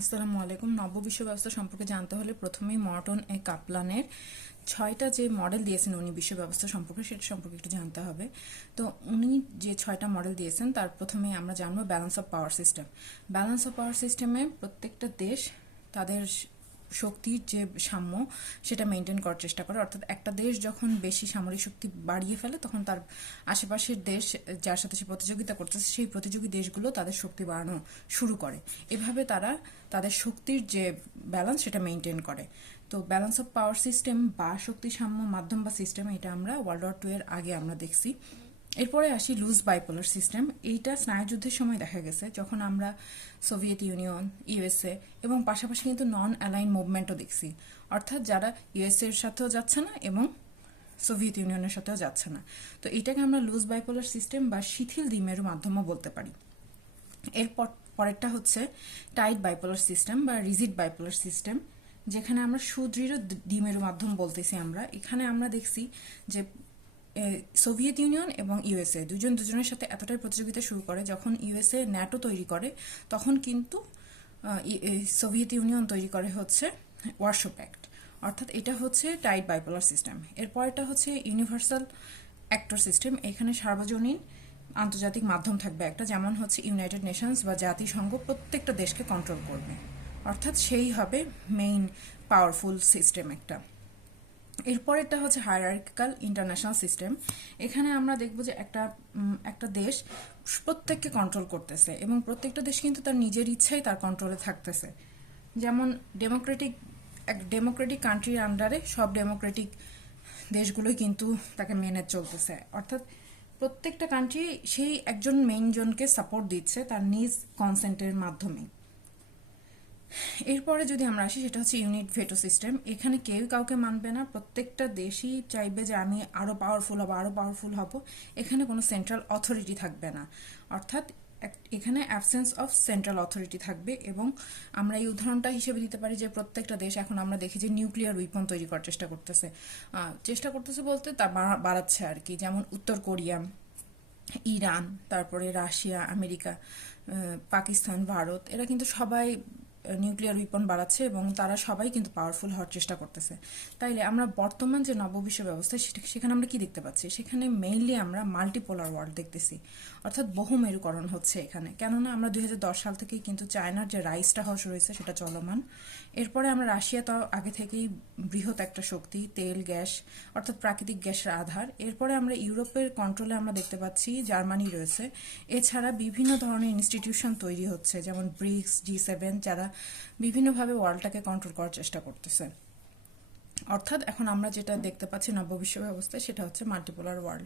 আসসালামু আলাইকুম। নববিশ্ব ব্যবস্থা সম্পর্কে জানতে হলে প্রথমেই মর্টন এ কাপলানের 6টা যে মডেল দিয়েছেন উনি বিশ্ব ব্যবস্থা সম্পর্কে, সেটা সম্পর্কে একটু জানতে হবে। তো উনি যে 6টা মডেল দিয়েছেন তার প্রথমে আমরা জানবো balance of power system. Balance of power সিস্টেমে প্রত্যেকটা দেশ তাদের শক্তির যে সাম্য সেটা মেনটেন করার চেষ্টা করে। অর্থাৎ একটা দেশ যখন বেশি সামরিক শক্তি বাড়িয়ে ফেলে তখন তার আশেপাশের দেশ যার সাথে সে প্রতিযোগিতা করতেছে সেই প্রতিযোগী দেশগুলো তাদের শক্তি বাড়ানো শুরু করে। এভাবে তারা তাদের শক্তির যে ব্যালেন্স সেটা মেনটেন করে। তো ব্যালেন্স অফ পাওয়ার সিস্টেম বা শক্তি সাম্য মাধ্যম বা সিস্টেম, এটা আমরা ওয়ার্ল্ড ওয়ার 2 এর আগে আমরা দেখছি। এরপরে আসি লুজ বাইপোলার সিস্টেম। এইটা স্নায়ুযুদ্ধের সময় দেখা গেছে, যখন আমরা সোভিয়েত ইউনিয়ন, ইউএসএ এবং পাশাপাশি কিন্তু নন অ্যালাইন মুভমেন্টও দেখছি। অর্থাৎ যারা ইউএসএ এর সাথেও যাচ্ছে না এবং সোভিয়েত ইউনিয়নের সাথেও যাচ্ছে না। তো এটাকে আমরা লুজ বাইপোলার সিস্টেম বা শিথিল দ্বিমেরু মাধ্যমও বলতে পারি। এরপর পরেরটা হচ্ছে টাইট বাইপোলার সিস্টেম বা রিজিড বাইপোলার সিস্টেম, যেখানে আমরা সুদৃঢ় দ্বিমেরু মাধ্যম বলতেছি। আমরা এখানে আমরা দেখছি যে সোভিয়েত ইউনিয়ন এবং ইউএসএ দুজন দুজনের সাথে এতটাই প্রতিযোগিতা শুরু করে, যখন ইউএসএ ন্যাটো তৈরি করে তখন কিন্তু সোভিয়েত ইউনিয়ন তৈরি করে হচ্ছে ওয়ারশো প্যাক্ট। অর্থাৎ এটা হচ্ছে টাইট বাইপোলার সিস্টেম। এরপরটা হচ্ছে ইউনিভার্সাল অ্যাক্টর সিস্টেম। এখানে সার্বজনীন আন্তর্জাতিক মাধ্যম থাকবে একটা, যেমন হচ্ছে ইউনাইটেড নেশনস বা জাতিসংঘ প্রত্যেকটা দেশকে কন্ট্রোল করবে। অর্থাৎ সেই হবে মেইন পাওয়ারফুল সিস্টেম একটা। এরপরেরটা হচ্ছে হায়ারার্কিক্যাল ইন্টারন্যাশনাল সিস্টেম। এখানে আমরা দেখব যে একটা দেশ প্রত্যেককে কন্ট্রোল করতেছে এবং প্রত্যেকটা দেশ কিন্তু তার নিজের ইচ্ছাই তার কন্ট্রোলে থাকতেছে। যেমন ডেমোক্রেটিক কান্ট্রির আন্ডারে সব ডেমোক্রেটিক দেশগুলোই কিন্তু তাকে মেনে চলতেছে। অর্থাৎ প্রত্যেকটা কান্ট্রি সেই একজন মেইনজনকে সাপোর্ট দিচ্ছে তার নিজ কনসেন্টের মাধ্যমে। এরপরে যদি আমরা আসি, সেটা হচ্ছে ইউনিট ভেটো সিস্টেম। এখানে কেউ কাউকে মানবে না, প্রত্যেকটা দেশই চাইবে যে আমি আরো পাওয়ারফুল হব। এখানে কোনো সেন্ট্রাল অথরিটি থাকবে না। অর্থাৎ এখানে অ্যাবসেন্স অফ সেন্ট্রাল অথরিটি থাকবে। এবং আমরা এই উদাহরণটা হিসেবে দিতে পারি যে প্রত্যেকটা দেশ এখন আমরা দেখি যে নিউক্লিয়ার উইপন তৈরি করার চেষ্টা করতেছে বলতে তা বাড়াচ্ছে আর কি। যেমন উত্তর কোরিয়া, ইরান, তারপরে রাশিয়া, আমেরিকা, পাকিস্তান, ভারত, এরা কিন্তু সবাই নিউক্লিয়ার উইপন বাড়াচ্ছে এবং তারা সবাই কিন্তু পাওয়ারফুল হওয়ার চেষ্টা করতেছে। তাইলে আমরা বর্তমান যে নববিশ্ব ব্যবস্থা সেখানে আমরা কি দেখতে পাচ্ছি? সেখানে মেইনলি আমরা মাল্টিপোলার ওয়ার্ল্ড দেখতেছি। অর্থাৎ বহুমেরুকরণ হচ্ছে এখানে। কেননা আমরা 2010 সাল থেকেই কিন্তু চায়নার যে রাইসটা হাউস রয়েছে সেটা চলমান। এরপরে আমরা রাশিয়া তো আগে থেকেই বৃহৎ একটা শক্তি, তেল, গ্যাস, অর্থাৎ প্রাকৃতিক গ্যাসের আধার। এরপরে আমরা ইউরোপের কন্ট্রোলে আমরা দেখতে পাচ্ছি জার্মানি রয়েছে। এছাড়া বিভিন্ন ধরনের ইনস্টিটিউশন তৈরি হচ্ছে, যেমন ব্রিক্স, G7, যারা বিভিন্নভাবে ওয়ার্ল্ডটাকে কন্ট্রোল করার চেষ্টা করতেছে। অর্থাৎ এখন আমরা যেটা দেখতে পাচ্ছি নববিশ্ব ব্যবস্থায় সেটা হচ্ছে মাল্টিপোলার ওয়ার্ল্ড।